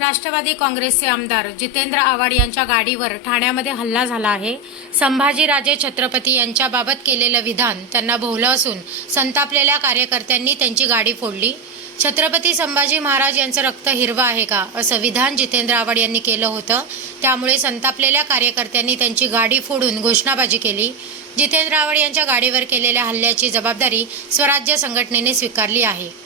राष्ट्रवादी काँग्रेसचे आमदार जितेंद्र आव्हाड यांच्या गाडीवर ठाण्यामध्ये हल्ला झाला आहे. संभाजीराजे छत्रपती यांच्याबाबत केलेलं विधान त्यांना भोवलं असून संतापलेल्या कार्यकर्त्यांनी त्यांची गाडी फोडली. छत्रपती संभाजी महाराज यांचं रक्त हिरवं आहे का? असं विधान जितेंद्र आव्हाड यांनी केलं होतं. त्यामुळे संतापलेल्या कार्यकर्त्यांनी त्यांची गाडी फोडून घोषणाबाजी केली. जितेंद्र आव्हाड यांच्या गाडीवर केलेल्या हल्ल्याची जबाबदारी स्वराज्य संघटनेने स्वीकारली आहे.